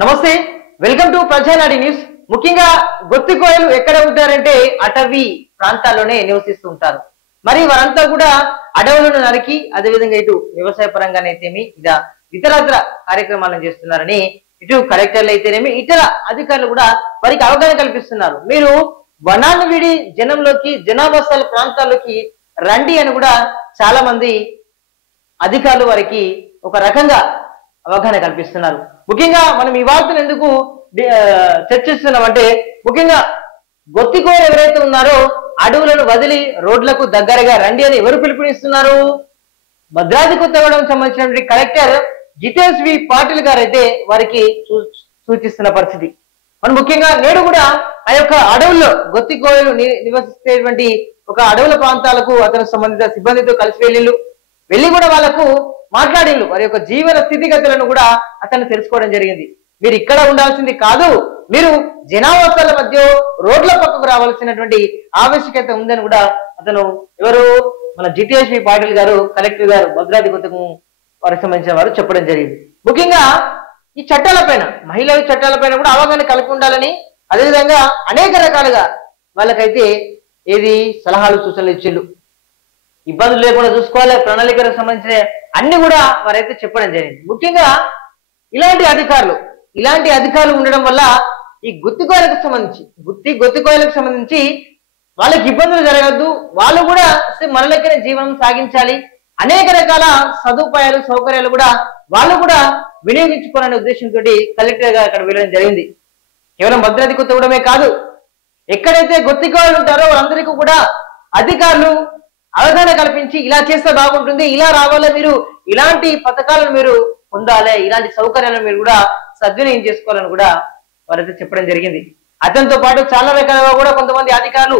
నమస్తే, welcome to ప్రజానాడి news. ముఖ్యంగా గొత్తికోయలు ఎక్కడ ఉంటారంటే అటవీ ప్రాంతాల్లోనే నివసిస్తూ ఉంటారు. మరి వారంతా కూడా అడవులను నరికి అదేవిధంగా ఇటు వ్యవసాయ పరంగానైతేమి ఇతరత్ర కార్యక్రమాలను చేస్తున్నారని ఇటు కలెక్టర్లు అయితేనేమి ఇతర అధికారులు కూడా వారికి అవగాహన కల్పిస్తున్నారు. మీరు వనాన్ని వీడి జనంలోకి జనావాసాల ప్రాంతాల్లోకి రండి అని కూడా చాలా మంది అధికారులు వారికి ఒక రకంగా అవగాహన కల్పిస్తున్నారు. ముఖ్యంగా మనం ఈ వార్తను ఎందుకు చర్చిస్తున్నామంటే, ముఖ్యంగా గొత్తికోయలు ఎవరైతే ఉన్నారో అడవులను వదిలి రోడ్లకు దగ్గరగా రండి అని ఎవరు పిలుపునిస్తున్నారు? భద్రాద్రి కొత్తగూడెం సంబంధించినటువంటి కలెక్టర్ జితేష్ వి పాటిల్ గారు అయితే వారికి సూచిస్తున్న పరిస్థితి. మనం ముఖ్యంగా నేడు కూడా ఆ యొక్క అడవుల్లో గొత్తికోయలు నివసిస్తేటువంటి ఒక అడవుల ప్రాంతాలకు అతను సంబంధిత సిబ్బందితో కలిసి వెళ్ళి కూడా వాళ్ళకు మాట్లాడిండు. వారి యొక్క జీవన స్థితిగతులను కూడా అతను తెలుసుకోవడం జరిగింది. మీరు ఇక్కడ ఉండాల్సింది కాదు, మీరు జనావాసాల మధ్య రోడ్ల పక్కకు రావాల్సినటువంటి ఆవశ్యకత ఉందని కూడా అతను ఎవరు మన జితేష్ వి పాటిల్ గారు కలెక్టర్ గారు భద్రాద్రి కొత్తగూడెం వారికి సంబంధించిన వారు చెప్పడం జరిగింది. ముఖ్యంగా ఈ చట్టాలపైన మహిళల చట్టాలపైన కూడా అవగాహన కలిగి ఉండాలని, అదేవిధంగా అనేక రకాలుగా వాళ్ళకైతే ఏది సలహాలు సూచనలు ఇచ్చిళ్ళు. ఇబ్బందులు లేకుండా చూసుకోవాలి, ప్రణాళికలకు సంబంధించిన అన్ని కూడా వారైతే చెప్పడం జరిగింది. ముఖ్యంగా ఇలాంటి అధికారులు ఉండడం వల్ల ఈ గొత్తికోయలకు సంబంధించి వాళ్ళకి ఇబ్బందులు జరగద్దు, వాళ్ళు కూడా మనలెక్కనే జీవనం సాగించాలి, అనేక రకాల సదుపాయాలు సౌకర్యాలు కూడా వాళ్ళు కూడా వినియోగించుకోవాలనే ఉద్దేశంతో కలెక్టర్ గారు అక్కడ వెళ్ళడం జరిగింది. కేవలం భద్రాద్రి కొత్తగూడెమే కాదు, ఎక్కడైతే గొత్తికోయలు ఉంటారో వాళ్ళందరికీ కూడా అధికారులు అవగాహన కల్పించి ఇలా చేస్తే బాగుంటుంది, ఇలా రావాలే, మీరు ఇలాంటి పథకాలను మీరు పొందాలి, ఇలాంటి సౌకర్యాలను మీరు కూడా సద్వినియోగం చేసుకోవాలని కూడా వారైతే చెప్పడం జరిగింది. అతనితో పాటు చాలా రకాలుగా కూడా కొంతమంది అధికారులు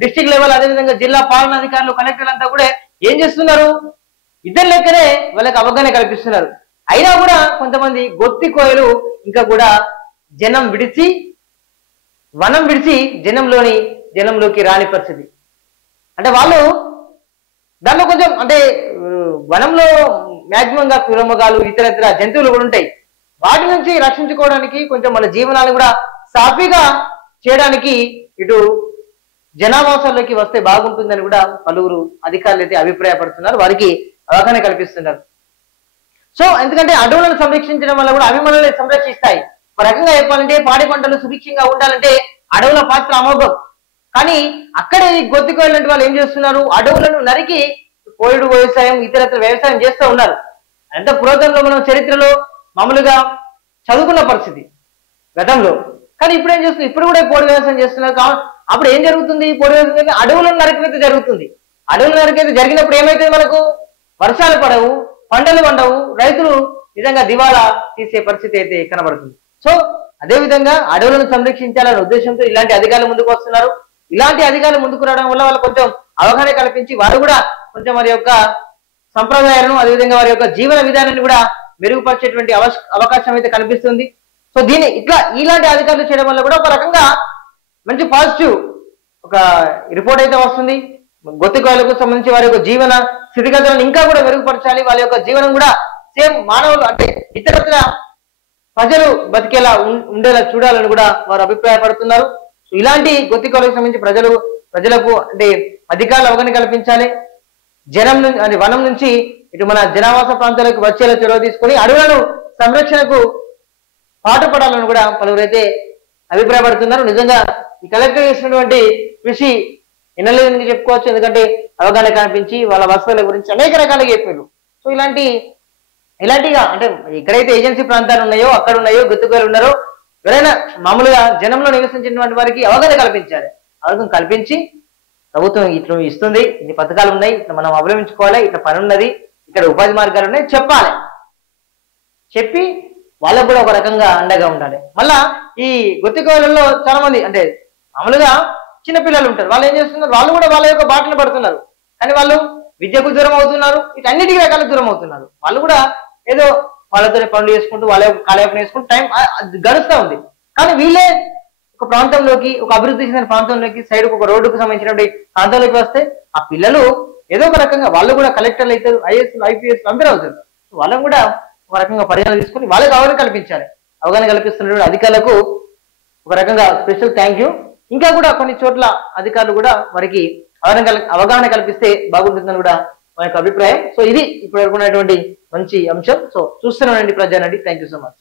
డిస్ట్రిక్ట్ లెవెల్ అదేవిధంగా జిల్లా పాలనా అధికారులు కలెక్టర్లు అంతా కూడా ఏం చేస్తున్నారు, ఇద్దరు లెక్కనే వాళ్ళకి అవగాహన కల్పిస్తున్నారు. అయినా కూడా కొంతమంది గొత్తికోయలు ఇంకా కూడా వనం విడిచి జనంలోకి రాని పరిస్థితి. అంటే వాళ్ళు దాంట్లో కొంచెం అంటే వనంలో మాక్సిమం గా కురమగాలు ఇతరత్ర జంతువులు కూడా ఉంటాయి. వాటి నుంచి రక్షించుకోవడానికి కొంచెం మన జీవనాన్ని కూడా సాఫీగా చేయడానికి ఇటు జనావాసాల్లోకి వస్తే బాగుంటుందని కూడా పలువురు అధికారులు అయితే అభిప్రాయపడుతున్నారు, వారికి అవగాహన కల్పిస్తున్నారు. సో ఎందుకంటే అడవులను సంరక్షించడం వల్ల కూడా అవి మనల్ని సంరక్షిస్తాయి. ఒక రకంగా చెప్పాలంటే పాడి పంటలు సుభిక్షంగా ఉండాలంటే అడవుల పాత్ర అమోఘం. కానీ అక్కడే ఈ గొత్తికోయలు లాంటి వాళ్ళు ఏం చేస్తున్నారు, అడవులను నరికి కోయుడు వ్యవసాయం ఇతరత్ర వ్యవసాయం చేస్తూ ఉన్నారు. అంటే పురాతనలో మనం చరిత్రలో మామూలుగా చదువుకున్న పరిస్థితి గతంలో. కానీ ఇప్పుడు ఏం చేస్తుంది, ఇప్పుడు కూడా పోడు వ్యవసాయం చేస్తున్నారు. అప్పుడు ఏం జరుగుతుంది, పోడు వ్యవసాయం అడవులను నరికైతే జరుగుతుంది. అడవులు నరికైతే జరిగినప్పుడు ఏమైతుంది, మనకు వర్షాలు పడవు, పంటలు పండవు, రైతులు నిజంగా దివాలా తీసే పరిస్థితి అయితే కనబడుతుంది. సో అదేవిధంగా అడవులను సంరక్షించాలనే ఉద్దేశంతో ఇలాంటి అధికారులు ముందుకు వస్తున్నారు. ఇలాంటి అధికారులు ముందుకు రావడం వల్ల వాళ్ళు కొంచెం అవగాహన కల్పించి వారు కూడా కొంచెం వారి యొక్క సంప్రదాయాలను అదేవిధంగా వారి యొక్క జీవన విధానాన్ని కూడా మెరుగుపరిచేటువంటి అవకాశం అయితే కనిపిస్తుంది. సో ఇలాంటి అధికారులు చేయడం వల్ల కూడా ఒక రకంగా మంచి పాజిటివ్ ఒక రిపోర్ట్ అయితే వస్తుంది. గొత్తికోయలకు సంబంధించి వారి యొక్క జీవన స్థితిగతులను ఇంకా కూడా మెరుగుపరచాలి, వాళ్ళ యొక్క జీవనం కూడా సేమ్ మానవులు అంటే ఇతరత్ర ప్రజలు బతికేలా ఉండేలా చూడాలని కూడా వారు అభిప్రాయపడుతున్నారు. ఇలాంటి గొత్తికోయలకు సంబంధించి ప్రజలకు అంటే అధికారులు అవగాహన కల్పించాలి. వనం నుంచి ఇటు మన జనావాస ప్రాంతాలకు వచ్చేలా చొరవ తీసుకొని అడవులను సంరక్షణకు పాటుపడాలని కూడా పలువురైతే అభిప్రాయపడుతున్నారు. నిజంగా ఈ కలెక్టర్ చేసినటువంటి కృషి ఎన్నలేదని చెప్పుకోవచ్చు. ఎందుకంటే అవగాహన కనిపించి వాళ్ళ వస్తువుల గురించి అనేక రకాలుగా చెప్పారు. సో ఇలాంటిగా అంటే ఎక్కడైతే ఏజెన్సీ ప్రాంతాలు ఉన్నాయో అక్కడ ఉన్నాయో గొత్తికోయలు ఉన్నారో ఎవరైనా మామూలుగా జనంలో నివసించినటువంటి వారికి అవగాహన కల్పించాలి. అవగాహన కల్పించి ప్రభుత్వం ఇట్లా ఇస్తుంది, ఇన్ని పథకాలు ఉన్నాయి, ఇట్లా మనం అవలంబించుకోవాలి, ఇట్లా పని ఉన్నది, ఇక్కడ ఉపాధి మార్గాలు ఉన్నాయి చెప్పాలి. చెప్పి వాళ్ళకు కూడా ఒక రకంగా అండగా ఉండాలి. మళ్ళా ఈ గొత్తికోయలలో చాలా మంది అంటే మామూలుగా చిన్నపిల్లలు ఉంటారు, వాళ్ళు ఏం చేస్తున్నారు, వాళ్ళు కూడా వాళ్ళ యొక్క బాటలు పడుతున్నారు. కానీ వాళ్ళు విద్యకు దూరం అవుతున్నారు, ఇటన్నిటికీ రకాలకు దూరం అవుతున్నారు. వాళ్ళు కూడా ఏదో వాళ్ళతో పనులు చేసుకుంటూ వాళ్ళ యొక్క కాలయాపన చేసుకుంటూ టైం గడుస్తూ ఉంది. కానీ వీళ్ళే ఒక ప్రాంతంలోకి ఒక అభివృద్ధి చెందిన ప్రాంతంలోకి సైడ్కు ఒక రోడ్డుకు సంబంధించినటువంటి ప్రాంతంలోకి వస్తే ఆ పిల్లలు ఏదో ఒక రకంగా వాళ్ళు కూడా కలెక్టర్లు అవుతారు, ఐఏఎస్ ఐపీఎస్ అందరూ అవుతారు. వాళ్ళని కూడా ఒక రకంగా పరిగణన తీసుకుని వాళ్ళకి అవగాహన కల్పించాలి. అవగాహన కల్పిస్తున్నటువంటి అధికారులకు ఒక రకంగా స్పెషల్ థ్యాంక్ యూ. ఇంకా కూడా కొన్ని చోట్ల అధికారులు కూడా వారికి అవగాహన కల్పిస్తే బాగుంటుందని కూడా మా యొక్క అభిప్రాయం. సో ఇది ఇప్పటి వరకు ఉన్నటువంటి మంచి అంశం. సో చూస్తున్నానండి ప్రజానండి. Thank you so much.